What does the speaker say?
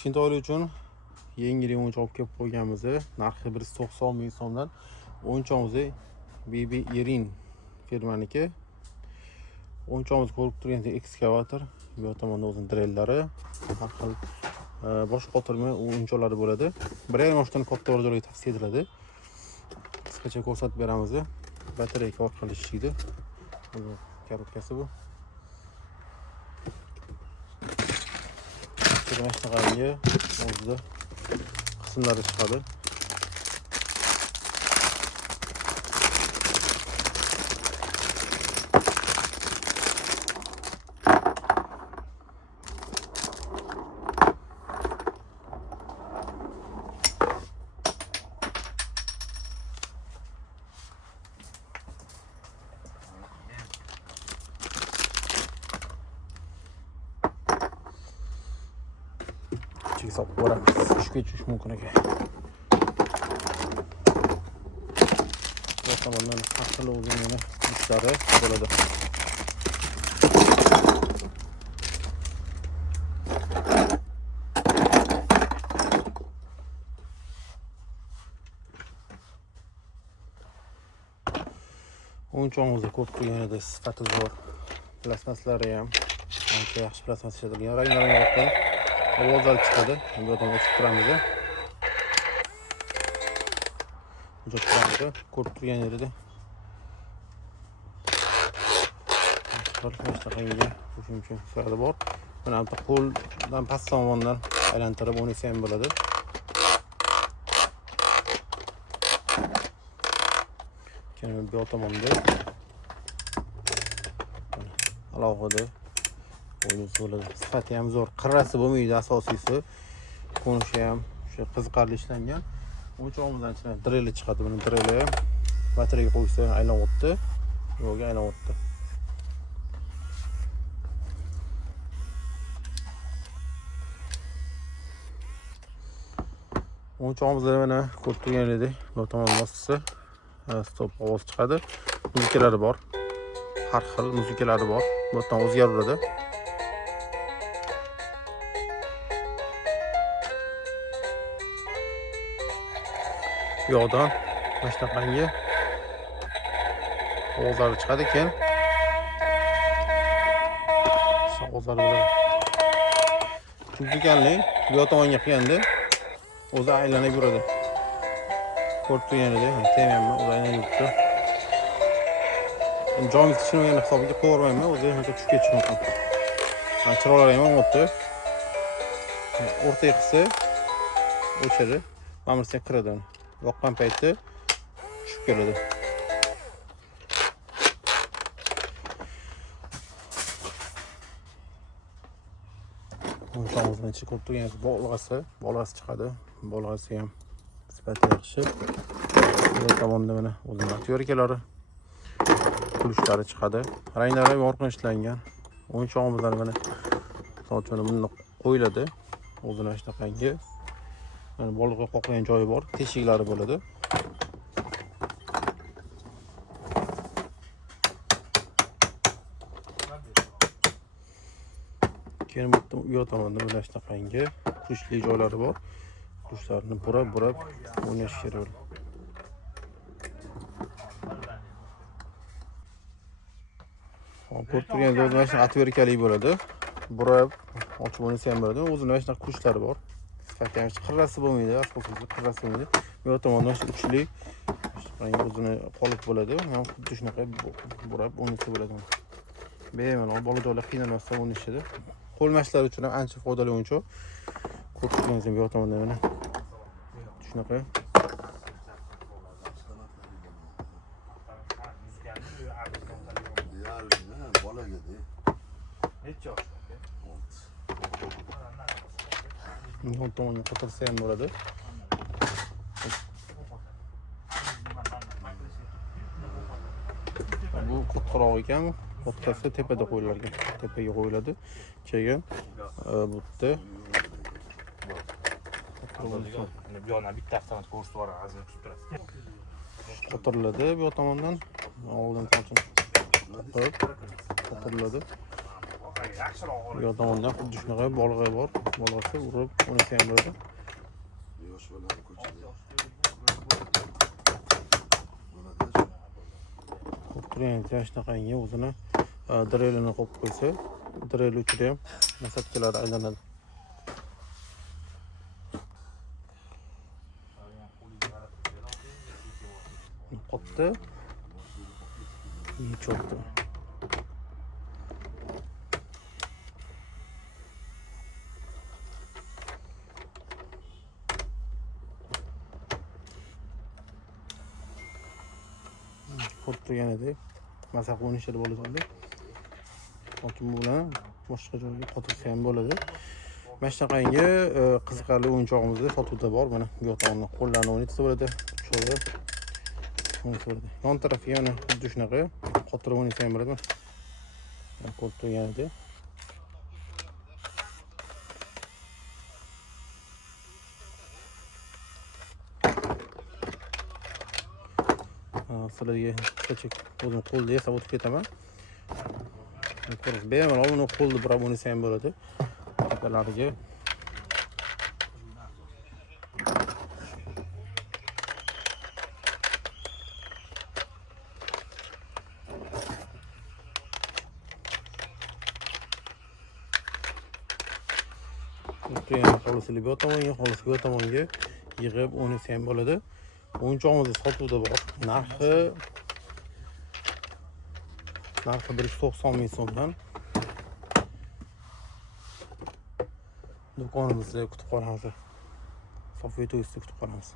Kichkintoylar uchun yengil o'yinchoq olib kelib qo'yganmiz. Narxi 190 ming so'mdan. O'yinchoqimiz BB Erin firmaniki. O'yinchoqimiz ko'rib turganingizdek ekskavator, bu tomonda o'zining drellari, har xil boshqa qotirma o'yinchoqlari bo'ladi. Bir yarim yoshdan katta joylarga tavsiya etiladi. Qisqacha ko'rsatib beramiz. Batareyka orqali ishlaydi. Bu korotkasi bu. Chiqarishga o'zida qismlari chiqadi. Ichiga solib ko'ramiz. Tushga tushish mumkin ekan. Bu tomondan har xil o'zining ishlari bo'ladi. O'yinchoqimizda ko'p turganida sifati zo'r. Plastmaslari ham ancha yaxshi plastmas ishlatilgan. Rang-barang ovozlar chiqadi. Bu yerdan ochib turamiz. Ko'rib turgan yerida qo'shimcha funksiyalari bor. Mana bu qo'ldan past tomondan aylantirib o'ynasa ham bo'ladi. Keyin bu tomonda alohida o'yinchi bo'ladi. Sifati ham zo'r. Qirrasi bo'lmaydi asosiysi. Qo'nishi ham o'sha qiziqarli ishlangan. O'yinchoqimizdan ichidan drelli chiqadi. Buni drelli batareyaga qo'ysa aylanyapti. Yo'lga aylanyapti. O'yinchoqimizda mana ko'rib turganingizdek, bu tomon bossa stop ovoz chiqadi. Muzikalari bor. Har xil muzikalari bor. Bu yerdan o'zgaradi. Bu yoqdan mana shunaqangi ovozlar chiqadi ekan. Ovozlar bo'ladi. Chunki bu tomonga qilganda o'zi aylanib yuradi. Ko'rib turganingizdek, temayapman, o'zi aylanib yuribdi. Joyimiz kichkina hisobiga qo'ymayman, o'zi shuncha tushib ketishi mumkin. Chiroqlari ham o'tdi. O'rtaga qilsa o'chadi, ma'mursa kiradi. Yoqqan payti tushib keladi. O'yinchoqimizning ichi ko'rib turganingizdek bolg'asi chiqadi. Bolg'asi ham sifati yaxshi. Bu tomonda mana o'zining atyorkalari, kulishlari chiqadi. Ranglari yorqin ishlangan. O'yinchoqimizlar mana sochini bundoq qo'yiladi. O'zining shunaqangi mana bolg'a qoqlagan joyi bor, teshiklari bo'ladi. Keyin bu yoq tomonda mana shunaqangi kuchli joylari bor. Kuchlarni burab o'ynash kerak. Ko'rib turganingizdek, mana shu atverkali bo'ladi. Burab ochib o'ynasa ham bo'ladi. O'zining mana shunaqa kuchlari bor. Qirrasi bo'lmaydi, asosiysi qirrasi bo'lmaydi. Bu tomondan uchli o'zini qolib bo'ladi. Ham xuddi shunaqa burab o'ynasa bo'ladi. Bemalol bolajoqlar qiynalmasdan o'ynashadi. Qo'l mashqlari uchun ham ancha foydali o'yinchoq. Ko'rib turganingizdek, bu tomonda mana shunaqa yon tomonga qotirsa ham bo'ladi. Bu qutqaroq ekan. Qo'tkasi tepada qo'yiladi. Tepaga qo'yiladi. Keyin bu yerda bu yoqdan bitta avtomat ko'rsatib yuboradi, azmi tutib turadi. Qotiriladi bu tomondan. Oldin qo'tiladi. Bu yoq tomonda xuddi shunaqa bolg'a bor. Bolg'asi urib, unisi ham bo'ladi. Yosh bolani ko'chadi. Xo'p, turgan shunaqangi o'zini drelini qo'yib qo'ysa, drel uchida ham nasabchalar aylanadi. Qopdi. Yechildi. Qurib turganida masak o'ynashlar bo'ladi. Yoki bu bilan boshqa joyga qotirsa ham bo'ladi. Mana shunaqangi qiziqarli o'yinchog'imizda sotuvda bor. Mana bu yoqni qo'llarni o'ynatsa bo'ladi. Sho'ri o'ynatsa bo'ladi. Yon tarafiga yana xuddi shunaqa qotirib o'ynatsa ham bo'ladi. Qo'rib turganida sizlarga qisqacha o'zim qo'lda yasab o'tib ketaman. Bemalol uni qo'lda burab o'ynasa ham bo'ladi. Tepalariga hovlisiga bu tomonga, hovlisiga bu tomonga yig'ib o'ynasa ham bo'ladi. O'yinchog'imiz sotuvda bor. Narxi 190 ming so'mdan. Do'konimizda kutib qolamiz. Sofiya to'yisida kutib qolamiz.